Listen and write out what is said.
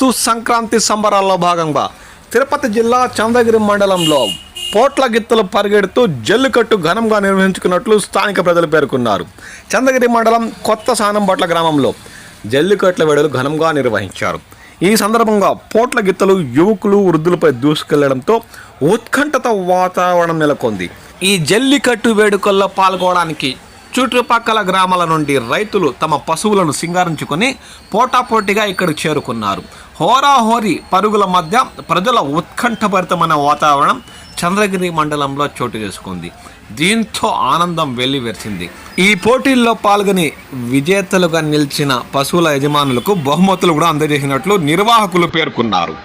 క్రీస్తు సంక్రాంతి సంబరాల్లో భాగంగా తిరుపతి జిల్లా చంద్రగిరి మండలంలో పోట్ల గిత్తలు పరిగెడుతూ జల్లికట్టు ఘనంగా నిర్వహించుకున్నట్లు స్థానిక ప్రజలు పేర్కొన్నారు. చంద్రగిరి మండలం కొత్త సానంబట్ల గ్రామంలో జల్లికట్ల వేడుకలు ఘనంగా నిర్వహించారు. ఈ సందర్భంగా పోట్ల గిత్తలు యువకులు వృద్ధులపై దూసుకెళ్లడంతో ఉత్కంఠత వాతావరణం నెలకొంది. ఈ జల్లికట్టు వేడుకల్లో పాల్గొనడానికి చుట్టుపక్కల గ్రామాల నుండి రైతులు తమ పశువులను సింగారించుకొని పోటాపోటీగా ఇక్కడికి చేరుకున్నారు. హోరాహోరీ పరుగుల మధ్య ప్రజల ఉత్కంఠభరితమైన వాతావరణం చంద్రగిరి మండలంలో చోటు చేసుకుంది. దీంతో ఆనందం వెల్లివిరిసింది. ఈ పోటీల్లో పాల్గొని విజేతలుగా నిలిచిన పశువుల యజమానులకు బహుమతులు కూడా అందజేసినట్లు నిర్వాహకులు పేర్కొన్నారు.